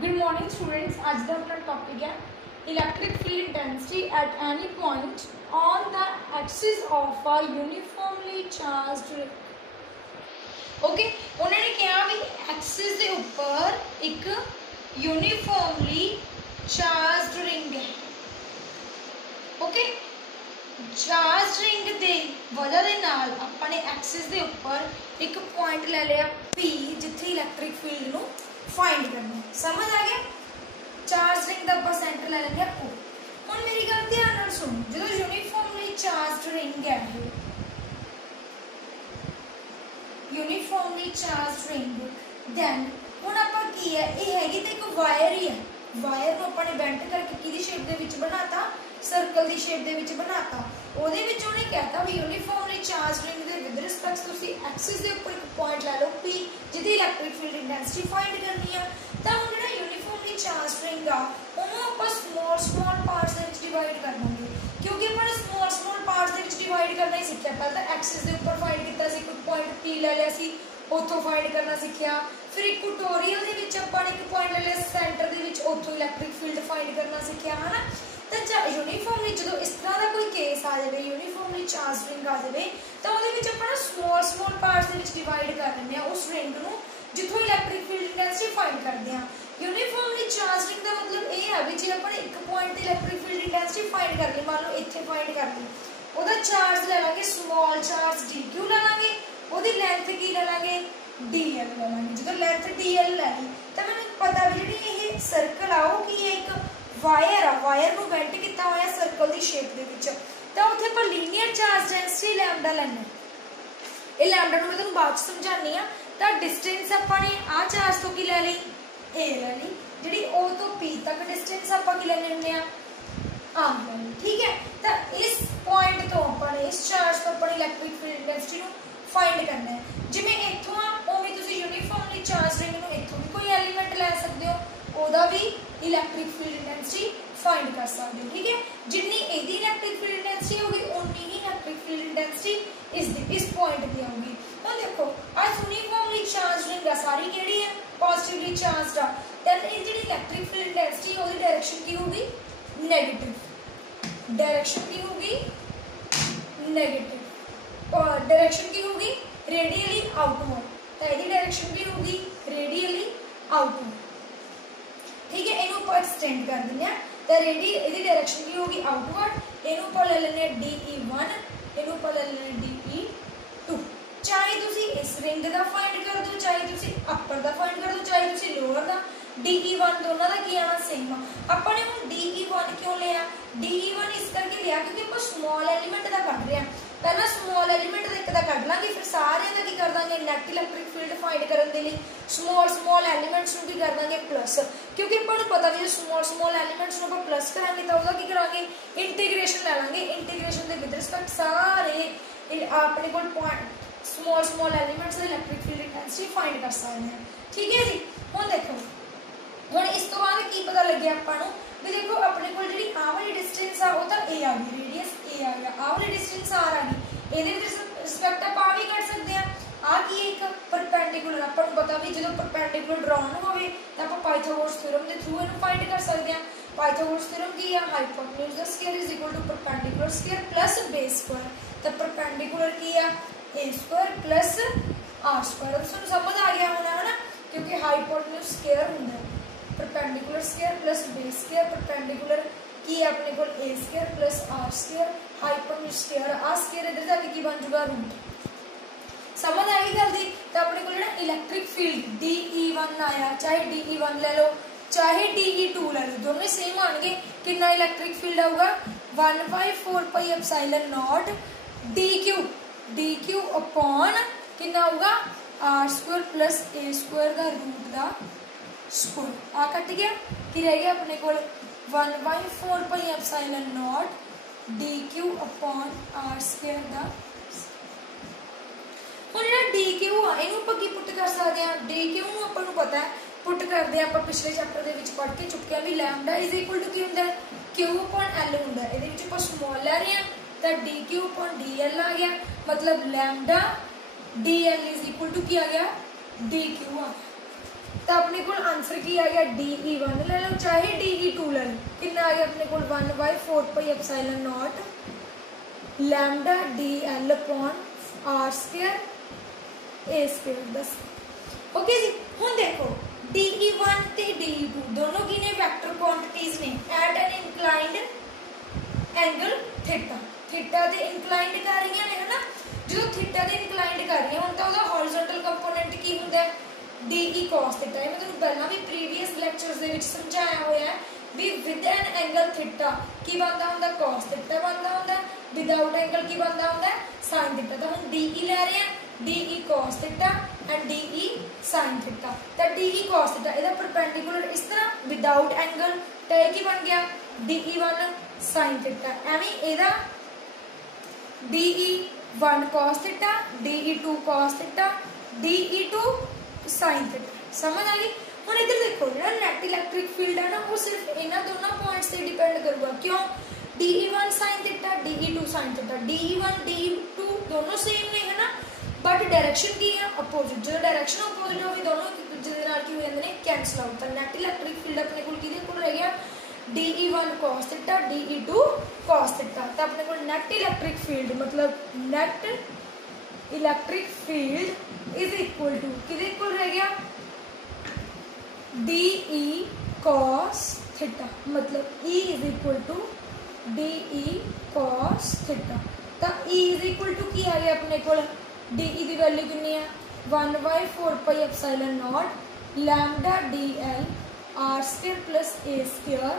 Good morning students. आज का अपना टॉपिक है electric field intensity at any point on the axis of a uniformly charged okay. उन्होंने कहा भी एक्सिस के ऊपर एक यूनिफॉर्मली चार्ज्ड रिंग है। ओके, चार्ज रिंग के वजह के नाल अपने एक्सिस के ऊपर एक पॉइंट ले लिया P जिथे इलैक्ट्रिक फील्ड नू फाइंड करना। समझ आ गया? चार्ज रिंग का आप सेंटर ले लेंगे O। हुण मेरी गल ध्यान नाल सुन, जो यूनिफॉर्मली चार्ज्ड रिंग है यूनिफॉर्मली चार्ज्ड रिंग दैन हुण आपां की है ये हैगी ते एक वायर ही है। वायर नूं आपां ने बेंट करके किहदी शेप दे विच बनाता, सर्कल की शेप दे विच बनाता। ਉਹਦੇ ਵਿੱਚ ਉਹਨੇ कहता भी यूनिफॉर्मली चार्ज रिंग ਦੇ ਵਿਦ ਰਿਸਪੈਕਟ ਤੁਸੀਂ ਐਕਸਿਸ ਦੇ ਉੱਪਰ ਇੱਕ ਪੁਆਇੰਟ ਲੈ ਲਓ P ਜਿਹਦੀ ਇਲੈਕਟ੍ਰਿਕ ਫੀਲਡ ਇੰਟੈਂਸਿਟੀ ਫਾਈਂਡ ਕਰਨੀ ਆ। ਤਾਂ ਹੁਣ ਜਿਹੜਾ यूनिफॉर्मली ਚਾਰਜ ਰਿੰਗ ਆ ਉਹਨੂੰ ਆਪਾਂ ਸਮਾਲ ਪਾਰਟਸ ਦੇ ਵਿੱਚ ਡਿਵਾਈਡ ਕਰ ਦਾਂਗੇ, ਕਿਉਂਕਿ ਆਪਾਂ ਸਮਾਲ ਪਾਰਟਸ ਦੇ ਵਿੱਚ ਡਿਵਾਈਡ ਕਰਨਾ ਹੀ ਸਿੱਖਿਆ। ਪਹਿਲਾਂ ਤਾਂ ਐਕਸਿਸ ਦੇ ਉੱਪਰ ਫਾਈਂਡ ਕੀਤਾ ਸੀ, ਕੋਈ ਪੁਆਇੰਟ P ਲੈ ਲਿਆ ਸੀ, ਉੱਥੋਂ फाइंड करना सीखिया। फिर एक ट्यूटोरियल ਦੇ ਵਿੱਚ ਆਪਾਂ ਨੇ ਇੱਕ ਪੁਆਇੰਟ ਲੈ ਲਿਆ ਸੈਂਟਰ ਦੇ ਵਿੱਚ, ਉੱਥੋਂ ਇਲੈਕਟ੍ਰਿਕ ਫੀਲਡ फाइंड करना सीखिया है ना। तो यूनिफॉर्मली जो इस तरह का कोई केस आ जाए, यूनिफॉर्मली चार्ज रिंग आ जाए, तो वो स्मॉल पार्ट्स डिवाइड कर देंगे उस रिंग को जिथों इलैक्ट्रिक फील्ड इंटेंसिटी फाइंड करते हैं। यूनिफॉर्मली चार्ज रिंग का मतलब ये है भी जो अपने एक point electric field intensity find कर ली, मान लो इतने फाइंड कर ली, वो चार्ज ले लेंगे स्मॉल चार्ज DQ ले लेंगे, वो लेंथ की ले लेंगे DL ले लेंगे। जो लेंथ DL ले ली तो मैं पता भी जी ये सर्कल आओ कि एक वायर आ, वायर को बेंट किया हुआ सर्कल की शेप के विच, तो उत्थे पर लीनियर चार्ज डेंसिटी लैम्डा लैने। ये लैम्डा मैं तुहानूं बाद समझानी आ। तो डिस्टेंस आपां ने आ चार्ज तो की ले ली A ले ली, जिहड़ी O तो P तक डिस्टेंस आपां की ले लैंदे आ ले ली। ठीक है, तो इस पॉइंट तो आपां ने इस चार्ज तो अपनी इलैक्ट्रिक फील्ड इंटेंसिटी नूं फाइंड करना है। जिवें इत्थों आ उवें तुसीं यूनिफॉर्मली चार्ज रिंग नूं इत्थों भी कोई एलीमेंट लै सकदे हो, ਉਹਦਾ भी इलैक्ट्रिक फील्ड इंटेंसिटी फाइंड कर सकते हो। ठीक है, जिन्नी ਇਹਦੀ इलैक्ट्रिक फील्ड इंटेंसिटी होगी उन्नी ही इलैक्ट्रिक फील्ड इंटेंसिटी इस पॉइंट की होगी। ਹੁਣ देखो आज यूनिफॉर्मली चार्ज रिंग सारी ਕਿਹੜੀ है पॉजिटिवली चार्ज्ड आ, दैन ਇਹ ਜਿਹੜੀ इलैक्ट्रिक फील्ड इंटेंसिटी ਉਹਦੀ डायरेक्शन की होगी नेगेटिव। डायरेक्शन की होगी नेगेटिव और डायरेक्शन की होगी रेडियली आउटवर्ड, तो ਇਹਦੀ डायरेक्शन की होगी रेडियली आउटवर्ड। ठीक है, इनू आप एक्सटेंड कर देंगे तो रेडी डायरेक्शन की होगी आउटवर्ड। इनू आप ले लेने DE1, इनू आप ले लेने DE2। चाहे तुसी इस रिंग का फाइंड कर दो, चाहे तुसी अपर का फाइंड कर दो, चाहे तुसी लोअर का। DE1 दोनों का की आना सेम आ। अपने हम DE1 क्यों लिया? DE1 इस करके लिया क्योंकि आप स्मॉल एलीमेंट का कट रहे हैं। पहला स्मॉल एलीमेंट एक का कट लाँगे, फिर सारे का की कर देंगे नैट इलैक्ट्रिक फील्ड फाइंड करने के लिए स्मॉल एलीमेंट्स को की कर देंगे प्लस, क्योंकि अपन पता भी स्मॉल एलीमेंट्स को प्लस करांगे तो उसका की करांगे इंटीग्रेशन ले लेंगे। इंटीग्रेशन के विद रिस्पेक्ट सारे अपने को point small elements electric field intensity find कर सकते हैं। ठीक है जी, हुण देखो हुण इस तो बाद की पता लगे आपां भी देखो अपने को जी आ वाली डिस्टेंस आ वो तो A आ गई, रेडियस A आ गया, आ वाली डिस्टेंस R आ गई, ये रिस्पेक्ट आप आ भी कर सकते हैं। आ की एक परपेंडिकुलर आपको पता भी जो परपेंडिकुलर ड्रॉन होवे तो आप पाइथागोरस थ्योरम के थ्रू इनू फाइंड कर सकते हैं। पाइथागोरस थ्योरम की है hypotenuse the square is equal to perpendicular square plus base square, तो परपेंडिकुलर की है A square plus R square. तो समझ आ गया होना है ना, क्योंकि हाइपोटेन्यूज स्क्वायर होता है perpendicular square plus base square, perpendicular की है अपने को A square plus R square, hypotenuse square आ स्क्वायर इधर जाके की बन जाएगा रूट। समझ आ गई जल्दी? तो अपने को इलैक्ट्रिक फील्ड DE1 आया, चाहे DE1 ले लो चाहे DE2 ले लो, दोनों सेम आएंगे। कितना इलैक्ट्रिक फील्ड आऊगा 1/4πε0 DQ अपॉन कितना होगा R square plus A square का रूट का स्क्वायर। आ कट गया कि रह गया अपने को 1/4πε0 DQ अपॉन R स्क्वायर का। ਹੁਣ ਜਿਹੜਾ DQ ਆ ਇਹਨੂੰ ਆਪਾਂ ਕੀ ਪੁੱਟ ਕਰ ਸਕਦੇ ਆ? DQ ਨੂੰ ਆਪਾਂ ਨੂੰ ਪਤਾ ਹੈ ਪੁੱਟ ਕਰਦੇ ਆਪਾਂ ਪਿਛਲੇ ਚੈਪਟਰ ਦੇ ਵਿੱਚ ਪੜ੍ਹ ਕੇ ਚੁੱਕੇ ਆ ਵੀ ਲੈਮਡਾ ਇਜ਼ ਇਕੁਅਲ ਟੂ ਕੀ ਹੁੰਦਾ ਹੈ Q upon L ਹੁੰਦਾ ਹੈ। ਇਹਦੇ ਵਿੱਚ ਆਪਾਂ ਸਮਾਲ ਲੈ ਰਹੇ ਆ ਤਾਂ DQ upon DL ਆ ਗਿਆ, मतलब lambda DL is equal to क्या आ गया DQ आ। तो अपने को आंसर की आ गया DE1 ले लो चाहे DE2 ले लो, कितना आ गया अपने को 1/4πε0 lambda DL upon R square A square. बस ओके जी। हुण देखो DE1 ते DE2 दोनों की ने वैक्टर क्वांटिटीज ने at an inclined angle theta, theta दे इंक्लाइंड कर रही ने है ना। जो थीटा दे इंक्लाइंड कर रही है हुण तां ओहदा हॉरिजॉन्टल कंपोनेंट की हुंदा है DE cos थीटा। मैं तुहानूं पहलां भी प्रीवियस लेक्चर्स दे विच समझाया होया है भी विद एन एंगल थीटा की बनदा हुंदा cos थीटा बनदा हुंदा, विदाउट एंगल की बनदा हुंदा sin थीटा। तो हुण DE ले रहे हैं DE cos theta and DE sin theta. तो DE cos थीटा इहदा परपेंडिकुलर इस तरह विदाउट एंगल, तो ये की बन गया DE1 sin थीटा। एवें इहदा DE1 cos theta, DE2 cos theta, DE2 sin theta. समझ आ गई। हुण इधर देखो जो नेट इलैक्ट्रिक फील्ड है ना वो सिर्फ इन्हां दोनों पॉइंट्स से डिपेंड करूगा। क्यों? DE1 sin theta, DE2 sin theta, DE1 DE2 दोनों सेम ने है ना, बट डायरेक्शन की है अपोजिट। जो डायरेक्शन अपोजिट होगी दोनों एक दूसरे के नाल की हो जांदे ने कैंसल आउट। तो नेट इलैक्ट्रिक फील्ड अपने कोल किहदे कोल रह गया DE1 cos theta, DE2 cos theta. तो अपने कोल नेट इलैक्ट्रिक फील्ड मतलब net electric field is equal to किहदे इक्वल रह गया DE cos थीटा, मतलब E is equal to DE cos theta. तो E इज इक्वल टू की आ गया अपने कोल DE की वैल्यू कितनी है 1/4πε0 lambda DL R square plus A square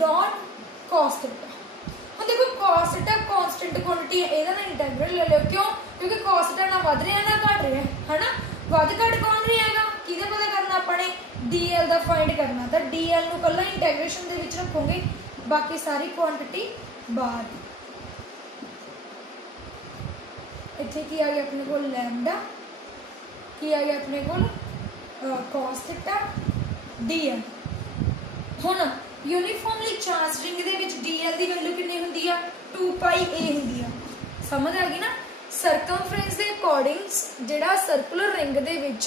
dot cos theta. हम देखो cos थीटा कांस्टेंट क्वांटिटी है, ਇਹਦਾ ਨਾ इंटीग्रल ले लो। क्यों? क्योंकि cos थीटा ना वध रहा ना घट रहा है ना। वध घट कौन नहीं हैगा किहदा पता करना अपने DL दा फाइंड करना। तो DL ਨੂੰ ਕੱਲਾ इंटीग्रेशन ਦੇ ਵਿੱਚ ਰੱਖੋਗੇ, बाकी सारी क्वांटिटी बाहर। इत्थे की आ गया अपने को लैम्डा, की आ गया अपने को cos थीटा DL। हुण यूनीफॉर्मली चार्ज रिंग दे विच DL दी वैल्यू कितनी हुंदी आ 2πa हुंदी आ। समझ आ गई ना। सरकमफ्रेंस के अकॉर्डिंग जिहड़ा सर्कुलर रिंग दे विच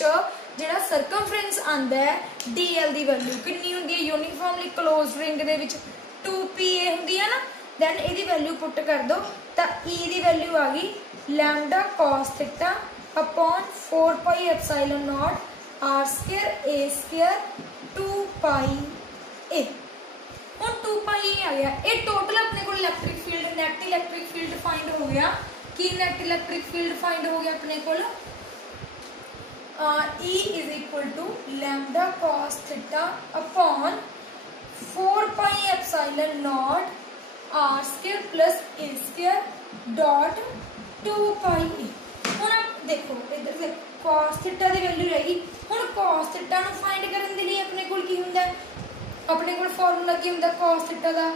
जिहड़ा सरकमफ्रेंस आंदा है DL दी वैल्यू कितनी हुंदी है यूनीफॉर्मली क्लोज रिंग दे विच 2πa हुंदी है ना। दैन इहदी वैल्यू पुट कर दो तो E दी वैल्यू आ गई lambda cos theta upon 4πε0 R square A square 2πa। हुण 2πa आ गया। ये टोटल अपने को electric field net electric field find हो गया। की नेट इलैक्ट्रिक फील्ड फाइंड हो गया अपने को E is equal to lambda cos theta upon 4πε0 R square plus A square dot 2πa। हुण देखो इधर से cos थीटा की वैल्यू रहेगी। हुण cos थीटा नूं फाइंड करने के लिए अपने कोल की हुंदा है अपने को फॉर्मूला की हुंदा cos थीटा का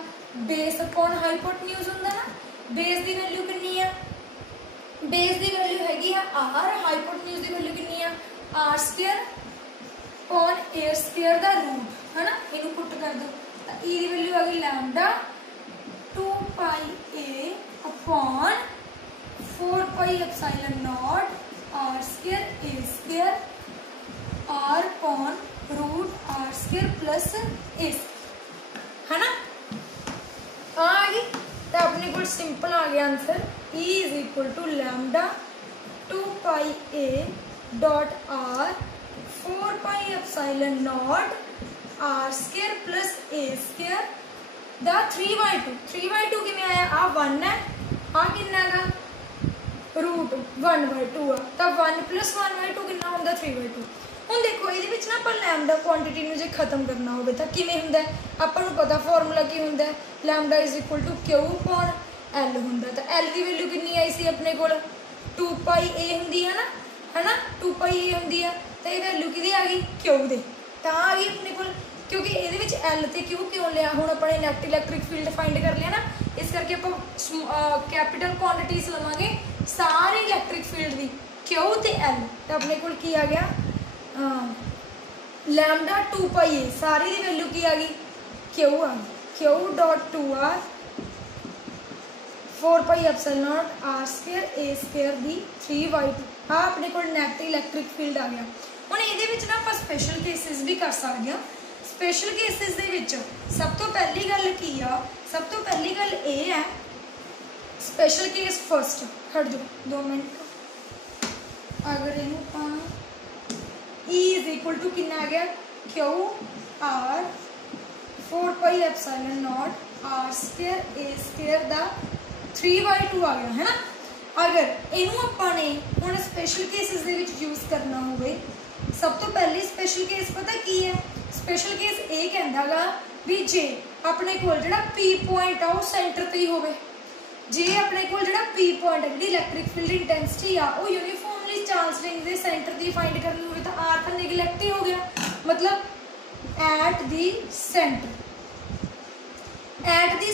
बेस अपॉन हाइपोटेन्यूज हुंदा ना। बेस की वैल्यू कितनी है बेस की वैल्यू हैगी आ R, हाइपोटेन्यूज की वैल्यू कितनी है R square upon A square का रूट है ना। इनू पुट कर दो तो E की वैल्यू आ गई lambda 2πa upon 4πε0 R square A square R upon root R square plus A है ना। आ गई तो अपने को सिंपल आ गया answer E is equal to lambda 2πa dot R 4πε0 R square plus A square दा 3/2 किवें आया आ 1 है आ कितना है रूट 1/2 आ तो 1 प्लस 1/2 कितना होंदा 3/2। हुण देखो ये ना आप लैम्डा क्वांटिटी में जो खत्म करना हो तो किवें हुंदा आपां नूं पता फॉर्मूला की हुंदा lambda is equal to Q upon L हुंदा। तो L की वैल्यू कितनी आई सी अपने कोल 2πa हुंदी है ना 2πa हुंदी है। तो ये वैल्यू किहदी आ गई Q दी तो आ गई अपने कोल। क्योंकि ये L ते Q क्यों लिया हुण अपने नेट इलैक्ट्रिक फील्ड फाइंड कर लिया ना, इस करके आप कैपिटल क्वांटिटीज लवांगे सारे इलैक्ट्रिक फील्ड की Q ते L। तो अपने कोल की आ गया लैम्डा 2πa सारी दी वैल्यू की आ गई Q आ गई Q dot 2R 4πε0 R square A square दी 3/2 हाँ अपने को नेट इलैक्ट्रिक फील्ड आ गया। ਹੁਣ ਇਹਦੇ ਵਿੱਚ ਨਾ ਆਪਾਂ ਸਪੈਸ਼ਲ ਕੇਸਿਸ ਵੀ ਕਰ ਸਕਦੇ ਹਾਂ। ਸਪੈਸ਼ਲ ਕੇਸਿਸ ਦੇ ਵਿੱਚ ਸਭ ਤੋਂ ਪਹਿਲੀ ਗੱਲ ਕੀ ਆ, ਸਭ ਤੋਂ ਪਹਿਲੀ ਗੱਲ ਇਹ ਹੈ स्पेशल केस फर्स्ट हट जाओ 2 मिनट। अगर इनू ई इज इक्वल टू कितना आ गया Q R 4 pi epsilon naught R square A square दा 3/2 आ गया है ना। अगर इनू आपाने हुण special cases they which use करना होवे, सब तो पहले स्पेशल केस पता की है, स्पेशल केस ये कहता गा भी जे अपने कोल जिहड़ा पी पॉइंट आ वो सेंटर ते ही होवे, जे अपने को जिहड़ा पी पॉइंट है जिहड़ी इलैक्ट्रिक फील्ड इंटेंसिटी आ वो यूनीफॉर्मली चार्ज रिंग दे सेंटर दी फाइंड करनी होवे तो आर तो नेगलेक्ट ही हो गया, मतलब एट दी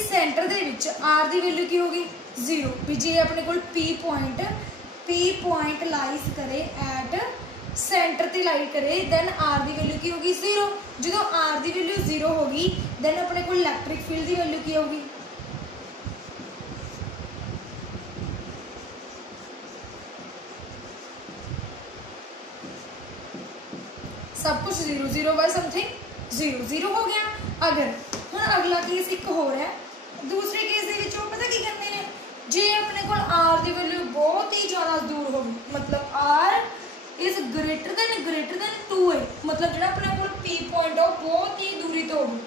सेंटर दे विच आर दी वैल्यू की होगी 0। भी जे अपने को पी पॉइंट लाइज करे एट सेंटर ते लाई करे दैन आर दी वैल्यू की होगी 0। जो आर दी वैल्यू 0 होगी दैन अपने को इलैक्ट्रिक फील्ड की वैल्यू की होगी सब कुछ 0 0 बाय समथिंग 0 0 हो गया। अगर हुण अगला केस एक होर है, दूसरे केस दे विच पता की करते हैं, जे अपने को आर की वैल्यू बहुत ही ज़्यादा दूर हो, मतलब आर इज ग्रेटर देन 2 है, मतलब जो अपने को पी पॉइंट है बहुत ही दूरी तो हो।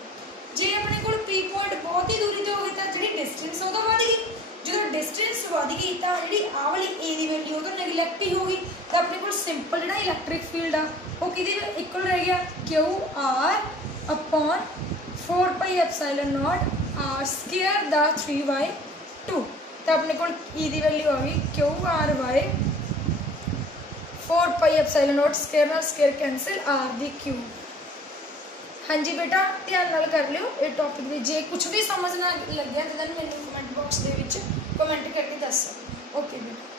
जे अपने को पी पॉइंट बहुत ही दूरी तो हो गई तो जी डिस्टेंस वो बढ़ गई, जो डिस्टेंस बढ़ गई तो जी आ वाली ए की वैल्यू तो नेगलैक्ट ही होगी, तो अपने को सिंपल जो इलैक्ट्रिक फील्ड आ वो कि इक्वल रह गया Q R upon 4 pi epsilon naught R square दा 3/2। तो अपने को ई की वैल्यू आ गई Q R by 4 pi epsilon naught square cancel R दी क्यूब। हाँ जी बेटा ध्यान नाल कर लियो ये टॉपिक में, जे कुछ भी समझ ना लगे तो मैंने कमेंट बॉक्स के कमेंट करके दस। ओके बेटा।